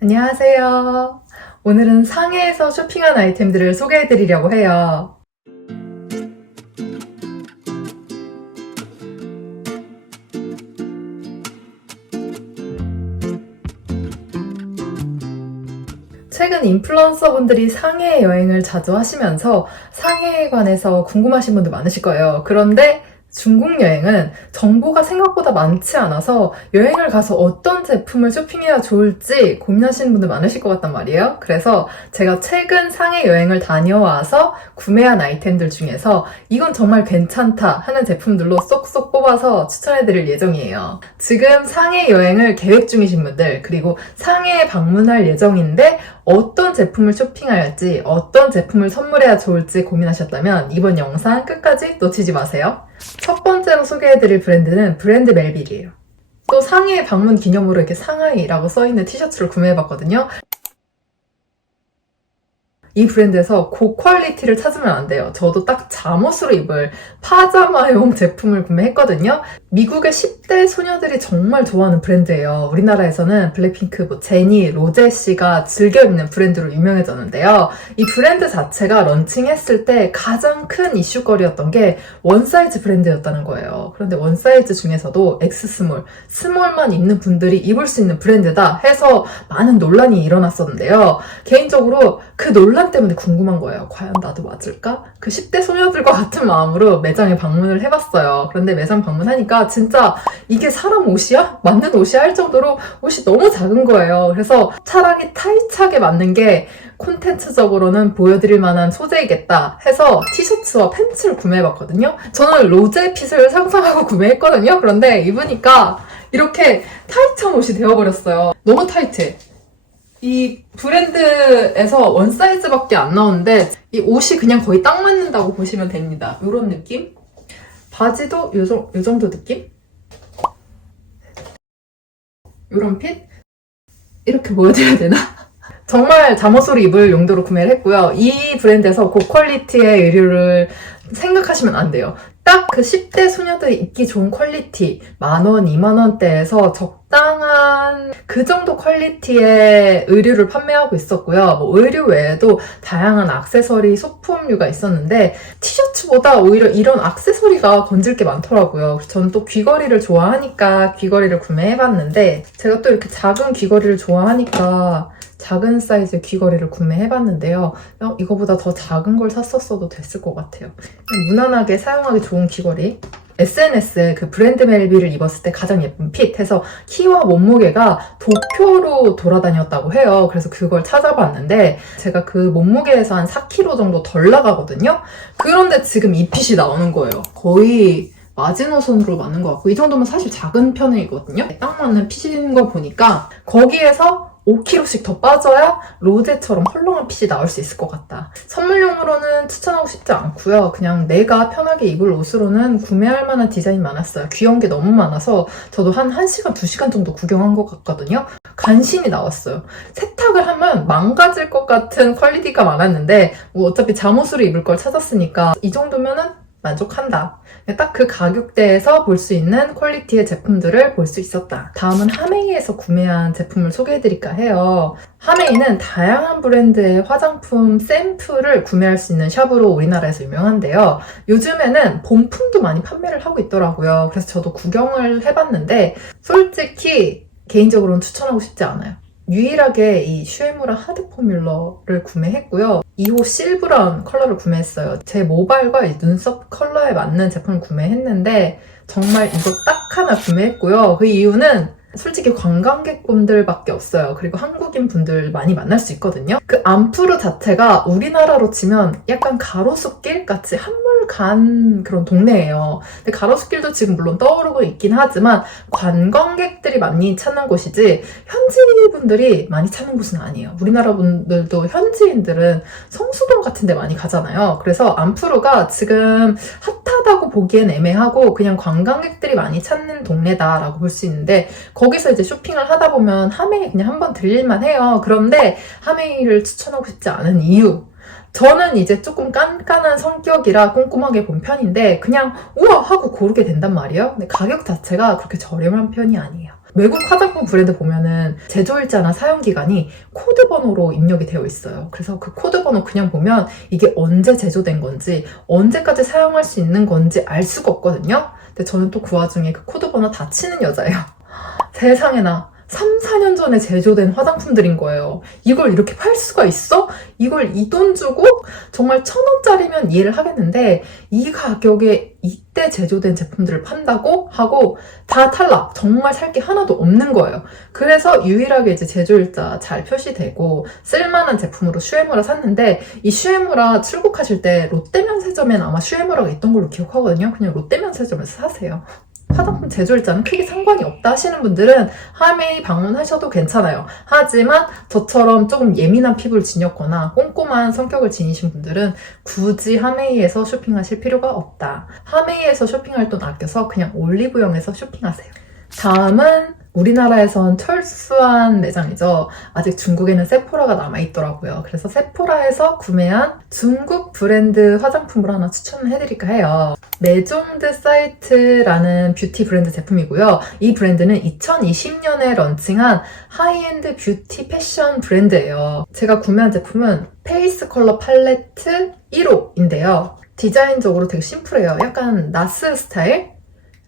안녕하세요. 오늘은 상해에서 쇼핑한 아이템들을 소개해드리려고 해요. 최근 인플루언서분들이 상해 여행을 자주 하시면서 상해에 관해서 궁금하신 분들 많으실 거예요. 그런데 중국 여행은 정보가 생각보다 많지 않아서 여행을 가서 어떤 제품을 쇼핑해야 좋을지 고민하시는 분들 많으실 것 같단 말이에요. 그래서 제가 최근 상해 여행을 다녀와서 구매한 아이템들 중에서 이건 정말 괜찮다 하는 제품들로 쏙쏙 뽑아서 추천해드릴 예정이에요. 지금 상해 여행을 계획 중이신 분들, 그리고 상해에 방문할 예정인데 어떤 제품을 쇼핑할지, 어떤 제품을 선물해야 좋을지 고민하셨다면 이번 영상 끝까지 놓치지 마세요. 첫 번째로 소개해드릴 브랜드는 브랜드 멜빌이에요. 또 상해 방문 기념으로 이렇게 상하이라고 써있는 티셔츠를 구매해봤거든요. 이 브랜드에서 고퀄리티를 찾으면 안 돼요. 저도 딱 잠옷으로 입을 파자마용 제품을 구매했거든요. 미국의 10대 소녀들이 정말 좋아하는 브랜드예요. 우리나라에서는 블랙핑크, 제니, 로제 씨가 즐겨 입는 브랜드로 유명해졌는데요. 이 브랜드 자체가 런칭했을 때 가장 큰 이슈거리였던 게 원사이즈 브랜드였다는 거예요. 그런데 원사이즈 중에서도 X스몰, 스몰만 입는 분들이 입을 수 있는 브랜드다 해서 많은 논란이 일어났었는데요. 개인적으로 그 논란 때문에 궁금한 거예요. 과연 나도 맞을까? 그 10대 소녀들과 같은 마음으로 매장에 방문을 해봤어요. 그런데 매장 방문하니까 진짜 이게 사람 옷이야? 맞는 옷이야? 할 정도로 옷이 너무 작은 거예요. 그래서 차라리 타이트하게 맞는 게 콘텐츠적으로는 보여드릴 만한 소재이겠다 해서 티셔츠와 팬츠를 구매해봤거든요. 저는 로제 핏을 상상하고 구매했거든요. 그런데 입으니까 이렇게 타이트한 옷이 되어버렸어요. 너무 타이트해. 이 브랜드에서 원 사이즈밖에 안 나오는데 이 옷이 그냥 거의 딱 맞는다고 보시면 됩니다. 이런 느낌? 바지도 요 정도 느낌? 이런 핏? 이렇게 보여드려야 되나? 정말 잠옷으로 입을 용도로 구매를 했고요. 이 브랜드에서 고퀄리티의 의류를 생각하시면 안 돼요. 딱 그 10대 소녀들이 입기 좋은 퀄리티, 10,000원, 20,000원대에서 적당한 그 정도 퀄리티의 의류를 판매하고 있었고요. 뭐 의류 외에도 다양한 액세서리, 소품류가 있었는데 티셔츠보다 오히려 이런 액세서리가 건질 게 많더라고요. 그래서 저는 또 귀걸이를 좋아하니까 귀걸이를 구매해봤는데 제가 또 이렇게 작은 귀걸이를 좋아하니까 작은 사이즈 귀걸이를 구매해봤는데요. 이거보다 더 작은 걸 샀었어도 됐을 것 같아요. 무난하게 사용하기 좋은 귀걸이. SNS에 그 브랜드 멜비를 입었을 때 가장 예쁜 핏 해서 키와 몸무게가 도표로 돌아다녔다고 해요. 그래서 그걸 찾아봤는데 제가 그 몸무게에서 한 4kg 정도 덜 나가거든요. 그런데 지금 이 핏이 나오는 거예요. 거의 마지노선으로 맞는 것 같고 이 정도면 사실 작은 편이거든요. 딱 맞는 핏인 거 보니까 거기에서 5kg씩 더 빠져야 로제처럼 헐렁한 핏이 나올 수 있을 것 같다. 선물용으로는 추천하고 싶지 않고요. 그냥 내가 편하게 입을 옷으로는 구매할 만한 디자인이 많았어요. 귀여운 게 너무 많아서 저도 한 1시간, 2시간 정도 구경한 것 같거든요. 간신히 나왔어요. 세탁을 하면 망가질 것 같은 퀄리티가 많았는데 뭐 어차피 잠옷으로 입을 걸 찾았으니까 이 정도면은 만족한다. 딱 그 가격대에서 볼 수 있는 퀄리티의 제품들을 볼 수 있었다. 다음은 하메이에서 구매한 제품을 소개해드릴까 해요. 하메이는 다양한 브랜드의 화장품 샘플을 구매할 수 있는 샵으로 우리나라에서 유명한데요. 요즘에는 본품도 많이 판매를 하고 있더라고요. 그래서 저도 구경을 해봤는데 솔직히 개인적으로는 추천하고 싶지 않아요. 유일하게 이 슈에무라 하드 포뮬러를 구매했고요. 2호 실브라운 컬러를 구매했어요. 제 모발과 이 눈썹 컬러에 맞는 제품을 구매했는데 정말 이거 딱 하나 구매했고요. 그 이유는 솔직히 관광객분들밖에 없어요. 그리고 한국인 분들 많이 만날 수 있거든요. 그 암푸르 자체가 우리나라로 치면 약간 가로수길 같이 한물 간 그런 동네예요. 근데 가로수길도 지금 물론 떠오르고 있긴 하지만 관광객들이 많이 찾는 곳이지 현지인분들이 많이 찾는 곳은 아니에요. 우리나라 분들도 현지인들은 성수동 같은 데 많이 가잖아요. 그래서 암푸르가 지금 핫하다고 보기엔 애매하고 그냥 관광객들이 많이 찾는 동네다라고 볼 수 있는데 거기서 이제 쇼핑을 하다 보면 하메이 그냥 한번 들릴만 해요. 그런데 하메이를 추천하고 싶지 않은 이유. 저는 이제 조금 깐깐한 성격이라 꼼꼼하게 본 편인데 그냥 우와 하고 고르게 된단 말이에요. 근데 가격 자체가 그렇게 저렴한 편이 아니에요. 외국 화장품 브랜드 보면은 제조일자나 사용기간이 코드 번호로 입력이 되어 있어요. 그래서 그 코드 번호 그냥 보면 이게 언제 제조된 건지, 언제까지 사용할 수 있는 건지 알 수가 없거든요. 근데 저는 또 그 와중에 그 코드 번호 다 치는 여자예요. 세상에나 3, 4년 전에 제조된 화장품들인 거예요. 이걸 이렇게 팔 수가 있어? 이걸 이 돈 주고 정말 1,000원짜리면 이해를 하겠는데 이 가격에 이때 제조된 제품들을 판다고 하고 다 탈락. 정말 살 게 하나도 없는 거예요. 그래서 유일하게 이제 제조일자 잘 표시되고 쓸만한 제품으로 슈에무라 샀는데 이 슈에무라 출국하실 때 롯데면세점엔 아마 슈에무라가 있던 걸로 기억하거든요. 그냥 롯데면세점에서 사세요. 화장품 제조일자는 크게 상관이 없다 하시는 분들은 하메이 방문하셔도 괜찮아요. 하지만 저처럼 조금 예민한 피부를 지녔거나 꼼꼼한 성격을 지니신 분들은 굳이 하메이에서 쇼핑하실 필요가 없다. 하메이에서 쇼핑할 돈 아껴서 그냥 올리브영에서 쇼핑하세요. 다음은 우리나라에선 철수한 매장이죠. 아직 중국에는 세포라가 남아있더라고요. 그래서 세포라에서 구매한 중국 브랜드 화장품을 하나 추천을 해드릴까 해요. 메종드 사이트라는 뷰티 브랜드 제품이고요. 이 브랜드는 2020년에 런칭한 하이엔드 뷰티 패션 브랜드예요. 제가 구매한 제품은 페이스 컬러 팔레트 1호인데요. 디자인적으로 되게 심플해요. 약간 나스 스타일?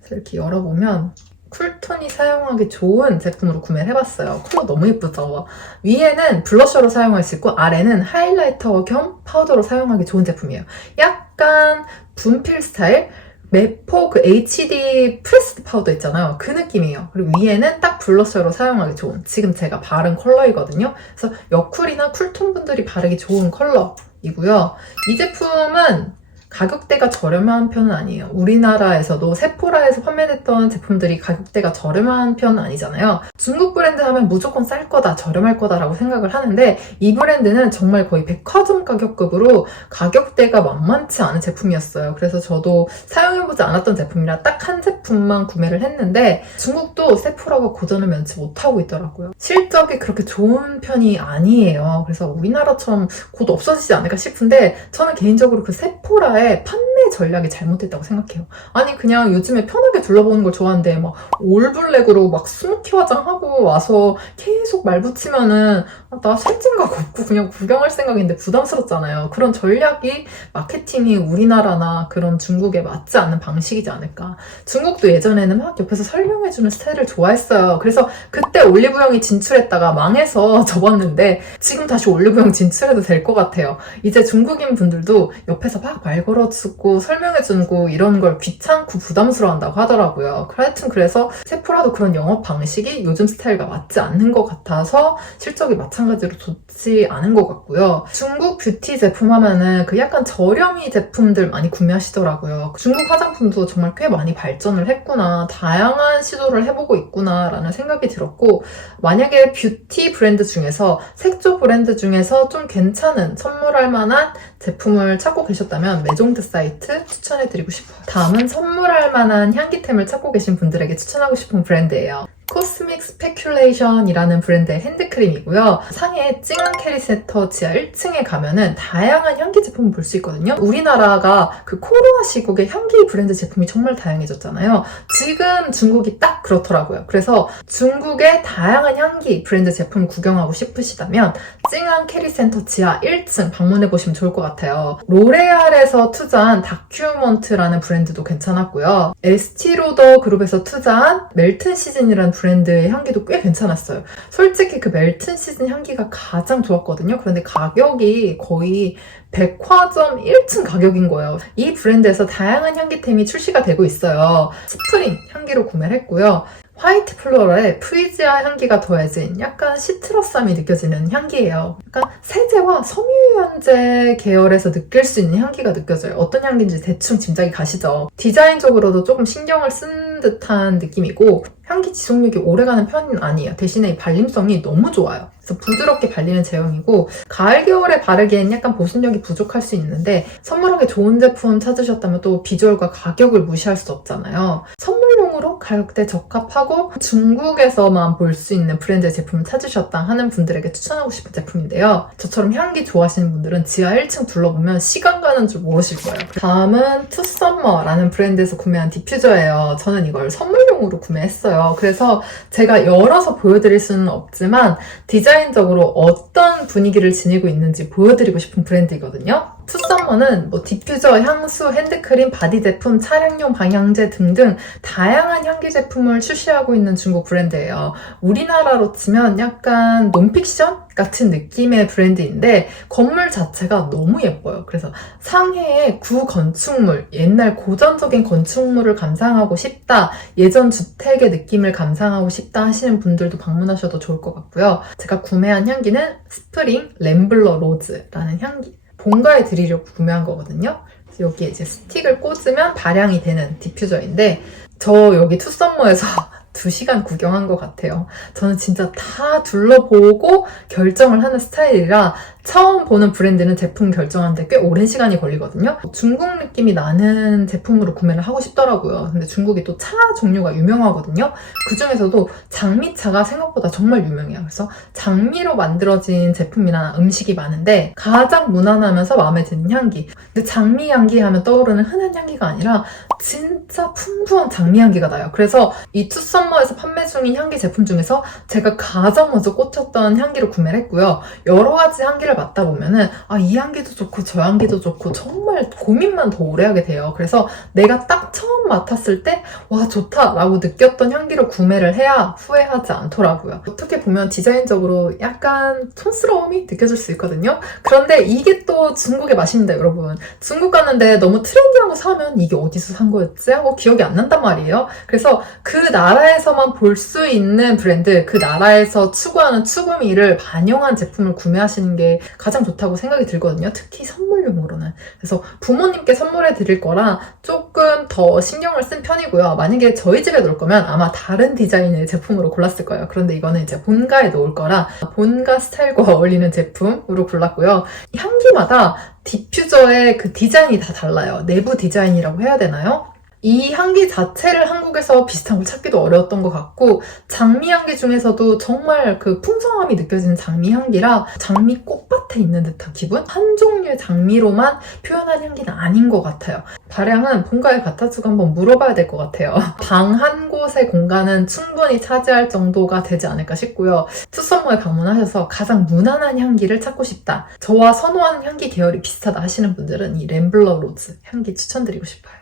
그래서 이렇게 열어보면 쿨톤이 사용하기 좋은 제품으로 구매를 해봤어요. 컬러 너무 예쁘죠? 위에는 블러셔로 사용할 수 있고 아래는 하이라이터 겸 파우더로 사용하기 좋은 제품이에요. 약간 분필 스타일? 메포 그 HD 프레스드 파우더 있잖아요. 그 느낌이에요. 그리고 위에는 딱 블러셔로 사용하기 좋은 지금 제가 바른 컬러이거든요. 그래서 여쿨이나 쿨톤 분들이 바르기 좋은 컬러이고요. 이 제품은 가격대가 저렴한 편은 아니에요. 우리나라에서도 세포라에서 판매됐던 제품들이 가격대가 저렴한 편은 아니잖아요. 중국 브랜드 하면 무조건 쌀 거다, 저렴할 거다라고 생각을 하는데 이 브랜드는 정말 거의 백화점 가격급으로 가격대가 만만치 않은 제품이었어요. 그래서 저도 사용해보지 않았던 제품이라 딱 한 제품만 구매를 했는데 중국도 세포라가 고전을 면치 못하고 있더라고요. 실적이 그렇게 좋은 편이 아니에요. 그래서 우리나라처럼 곧 없어지지 않을까 싶은데 저는 개인적으로 그 세포라의 판매 전략이 잘못됐다고 생각해요. 아니 그냥 요즘에 편하게 둘러보는 걸 좋아하는데 막 올블랙으로 막 스모키 화장하고 와서 계속 말 붙이면은 나 살찐각 없고 그냥 구경할 생각인데 부담스럽잖아요. 그런 전략이 마케팅이 우리나라나 그런 중국에 맞지 않는 방식이지 않을까. 중국도 예전에는 막 옆에서 설명해주는 스타일을 좋아했어요. 그래서 그때 올리브영이 진출했다가 망해서 접었는데 지금 다시 올리브영 진출해도 될 것 같아요. 이제 중국인 분들도 옆에서 막 말 걸어주고 설명해주고 이런 걸 귀찮고 부담스러워한다고 하더라고요. 하여튼 그래서 세포라도 그런 영업 방식이 요즘 스타일과 맞지 않는 것 같아서 실적이 마찬가지로 좋지 않은 것 같고요. 중국 뷰티 제품 하면은 그 약간 저렴이 제품들 많이 구매하시더라고요. 중국 화장품도 정말 꽤 많이 발전을 했구나, 다양한 시도를 해보고 있구나 라는 생각이 들었고 만약에 뷰티 브랜드 중에서 색조 브랜드 중에서 좀 괜찮은 선물할 만한 제품을 찾고 계셨다면 메종드 사이트 추천해드리고 싶어요. 다음은 선물할 만한 향기템을 찾고 계신 분들에게 추천하고 싶은 브랜드예요. 코스믹 스페큘레이션이라는 브랜드의 핸드크림이고요. 상해 찡한 캐리센터 지하 1층에 가면은 다양한 향기 제품을 볼 수 있거든요. 우리나라가 그 코로나 시국에 향기 브랜드 제품이 정말 다양해졌잖아요. 지금 중국이 딱 그렇더라고요. 그래서 중국의 다양한 향기 브랜드 제품 구경하고 싶으시다면 찡한 캐리센터 지하 1층 방문해보시면 좋을 것 같아요. 로레알에서 투자한 다큐먼트라는 브랜드도 괜찮았고요. 에스티로더 그룹에서 투자한 멜튼 시즌이라는 브랜드의 향기도 꽤 괜찮았어요. 솔직히 그 멜튼 시즌 향기가 가장 좋았거든요. 그런데 가격이 거의 백화점 1층 가격인 거예요. 이 브랜드에서 다양한 향기템이 출시가 되고 있어요. 스프링 향기로 구매를 했고요. 화이트 플로럴에 프리지아 향기가 더해진 약간 시트러스함이 느껴지는 향기예요. 약간 세제와 섬유유연제 계열에서 느낄 수 있는 향기가 느껴져요. 어떤 향기인지 대충 짐작이 가시죠? 디자인적으로도 조금 신경을 쓴 듯한 느낌이고 향기 지속력이 오래가는 편은 아니에요. 대신에 이 발림성이 너무 좋아요. 그래서 부드럽게 발리는 제형이고 가을, 겨울에 바르기엔 약간 보습력이 부족할 수 있는데 선물하기 좋은 제품 찾으셨다면 또 비주얼과 가격을 무시할 수 없잖아요. 선물용 선물용으로 가격대 적합하고 중국에서만 볼 수 있는 브랜드의 제품을 찾으셨다 하는 분들에게 추천하고 싶은 제품인데요. 저처럼 향기 좋아하시는 분들은 지하 1층 둘러보면 시간 가는 줄 모르실 거예요. 다음은 투썸머라는 브랜드에서 구매한 디퓨저예요. 저는 이걸 선물용으로 구매했어요. 그래서 제가 열어서 보여드릴 수는 없지만 디자인적으로 어떤 분위기를 지니고 있는지 보여드리고 싶은 브랜드이거든요. 투썸머는 뭐 디퓨저, 향수, 핸드크림, 바디 제품, 차량용 방향제 등등 다양한 향기 제품을 출시하고 있는 중국 브랜드예요. 우리나라로 치면 약간 논픽션 같은 느낌의 브랜드인데 건물 자체가 너무 예뻐요. 그래서 상해의 구건축물, 옛날 고전적인 건축물을 감상하고 싶다, 예전 주택의 느낌을 감상하고 싶다 하시는 분들도 방문하셔도 좋을 것 같고요. 제가 구매한 향기는 스프링 램블러 로즈라는 향기. 본가에 드리려고 구매한 거거든요. 그래서 여기에 이제 스틱을 꽂으면 발향이 되는 디퓨저인데 저 여기 투썸머에서 2시간 구경한 것 같아요. 저는 진짜 다 둘러보고 결정을 하는 스타일이라 처음 보는 브랜드는 제품 결정하는데 꽤 오랜 시간이 걸리거든요. 중국 느낌이 나는 제품으로 구매를 하고 싶더라고요. 근데 중국이 또 차 종류가 유명하거든요. 그 중에서도 장미차가 생각보다 정말 유명해요. 그래서 장미로 만들어진 제품이나 음식이 많은데 가장 무난하면서 마음에 드는 향기. 근데 장미 향기 하면 떠오르는 흔한 향기가 아니라 진짜 풍부한 장미 향기가 나요. 그래서 이 투썸머에서 판매 중인 향기 제품 중에서 제가 가장 먼저 꽂혔던 향기를 구매를 했고요. 여러 가지 향기를 맡다 보면은 이 향기도 좋고 저 향기도 좋고 정말 고민만 더 오래 하게 돼요. 그래서 내가 딱 처음 맡았을 때 와 좋다 라고 느꼈던 향기를 구매를 해야 후회하지 않더라고요. 어떻게 보면 디자인적으로 약간 촌스러움이 느껴질 수 있거든요. 그런데 이게 또 중국의 맛입니다, 여러분. 중국 갔는데 너무 트렌디한 거 사면 이게 어디서 산 거였지? 하고 기억이 안 난단 말이에요. 그래서 그 나라에서만 볼 수 있는 브랜드, 그 나라에서 추구하는 추구미를 반영한 제품을 구매하시는 게 가장 좋다고 생각이 들거든요. 특히 선물용으로는. 그래서 부모님께 선물해 드릴 거라 조금 더 신경을 쓴 편이고요. 만약에 저희 집에 놓을 거면 아마 다른 디자인의 제품으로 골랐을 거예요. 그런데 이거는 이제 본가에 놓을 거라 본가 스타일과 어울리는 제품으로 골랐고요. 향기마다 디퓨저의 그 디자인이 다 달라요. 내부 디자인이라고 해야 되나요? 이 향기 자체를 한국에서 비슷한 걸 찾기도 어려웠던 것 같고 장미 향기 중에서도 정말 그 풍성함이 느껴지는 장미 향기라 장미 꽃밭에 있는 듯한 기분? 한 종류의 장미로만 표현한 향기는 아닌 것 같아요. 발향은 본가에 갖다 주고 한번 물어봐야 될 것 같아요. 방 한 곳의 공간은 충분히 차지할 정도가 되지 않을까 싶고요. 투썸머에 방문하셔서 가장 무난한 향기를 찾고 싶다. 저와 선호하는 향기 계열이 비슷하다 하시는 분들은 이 램블러 로즈 향기 추천드리고 싶어요.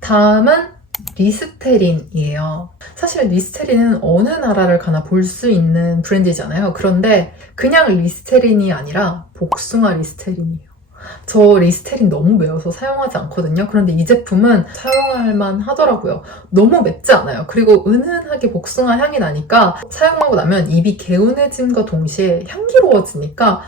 다음은 리스테린이에요. 사실 리스테린은 어느 나라를 가나 볼 수 있는 브랜드잖아요. 그런데 그냥 리스테린이 아니라 복숭아 리스테린이에요. 저 리스테린 너무 매워서 사용하지 않거든요. 그런데 이 제품은 사용할 만 하더라고요. 너무 맵지 않아요. 그리고 은은하게 복숭아 향이 나니까 사용하고 나면 입이 개운해짐과 동시에 향기로워지니까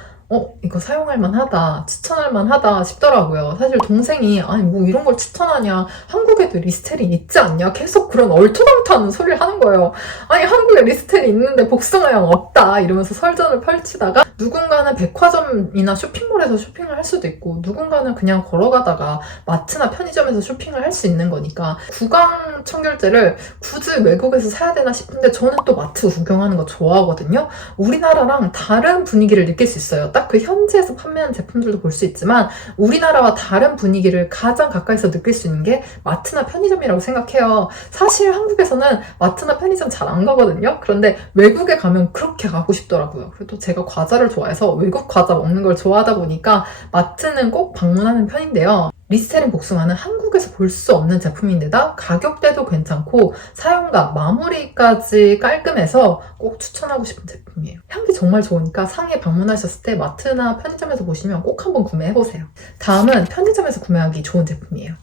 이거 사용할 만하다, 추천할 만하다 싶더라고요. 사실 동생이 아니 뭐 이런 걸 추천하냐, 한국에도 리스테린 있지 않냐, 계속 그런 얼토당토하는 소리를 하는 거예요. 아니 한국에 리스테린 있는데 복숭아향 없다 이러면서 설전을 펼치다가 누군가는 백화점이나 쇼핑몰에서 쇼핑을 할 수도 있고 누군가는 그냥 걸어가다가 마트나 편의점에서 쇼핑을 할 수 있는 거니까 구강 청결제를 굳이 외국에서 사야 되나 싶은데 저는 또 마트 구경하는 거 좋아하거든요. 우리나라랑 다른 분위기를 느낄 수 있어요. 딱 그 현지에서 판매하는 제품들도 볼 수 있지만 우리나라와 다른 분위기를 가장 가까이서 느낄 수 있는 게 마트나 편의점이라고 생각해요. 사실 한국에서는 마트나 편의점 잘 안 가거든요. 그런데 외국에 가면 그렇게 가고 싶더라고요. 그리고 또 제가 과자를 좋아해서 외국 과자 먹는 걸 좋아하다 보니까 마트는 꼭 방문하는 편인데요. 리스테린 복숭아는 한국에서 볼 수 없는 제품인데다 가격대도 괜찮고 사용감, 마무리까지 깔끔해서 꼭 추천하고 싶은 제품이에요. 향기 정말 좋으니까 상해 방문하셨을 때 마트나 편의점에서 보시면 꼭 한번 구매해보세요. 다음은 편의점에서 구매하기 좋은 제품이에요.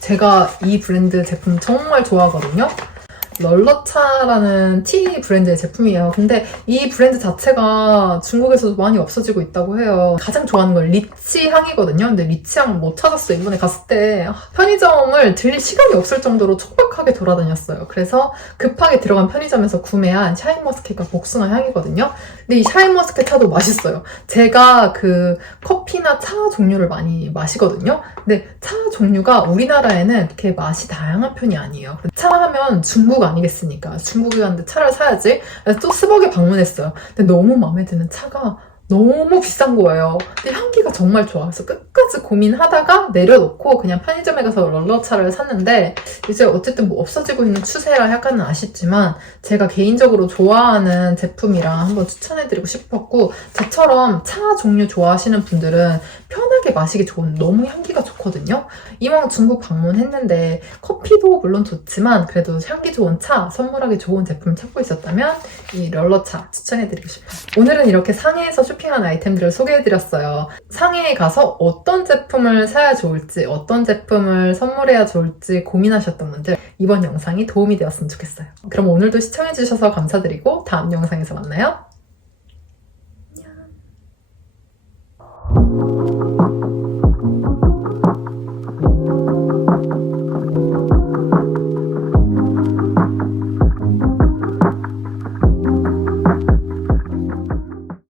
제가 이 브랜드 제품 정말 좋아하거든요. 럴러차라는 티 브랜드의 제품이에요. 근데 이 브랜드 자체가 중국에서도 많이 없어지고 있다고 해요. 가장 좋아하는 건 리치 향이거든요. 근데 리치 향 못 찾았어요. 이번에 갔을 때 편의점을 들릴 시간이 없을 정도로 촉박하게 돌아다녔어요. 그래서 급하게 들어간 편의점에서 구매한 샤인머스켓과 복숭아 향이거든요. 근데 이 샤인머스켓 차도 맛있어요. 제가 그 커피나 차 종류를 많이 마시거든요. 근데 차 종류가 우리나라에는 이렇게 맛이 다양한 편이 아니에요. 차 하면 중국 아니겠습니까? 중국에 갔는데 차를 사야지. 그래서 또 스벅에 방문했어요. 근데 너무 마음에 드는 차가 너무 비싼 거예요. 근데 향기가 정말 좋아. 그래서 끝까지 고민하다가 내려놓고 그냥 편의점에 가서 럴러차를 샀는데 이제 어쨌든 뭐 없어지고 있는 추세라 약간은 아쉽지만 제가 개인적으로 좋아하는 제품이라 한번 추천해드리고 싶었고 저처럼 차 종류 좋아하시는 분들은 편하게 마시기 좋은 너무 향기가 좋거든요. 이왕 중국 방문했는데 커피도 물론 좋지만 그래도 향기 좋은 차 선물하기 좋은 제품 찾고 있었다면 이 럴러차 추천해드리고 싶어요. 오늘은 이렇게 상해에서 쇼핑한 아이템들을 소개해드렸어요. 상해에 가서 어떤 제품을 사야 좋을지 어떤 제품을 선물해야 좋을지 고민하셨던 분들 이번 영상이 도움이 되었으면 좋겠어요. 그럼 오늘도 시청해주셔서 감사드리고 다음 영상에서 만나요. 안녕.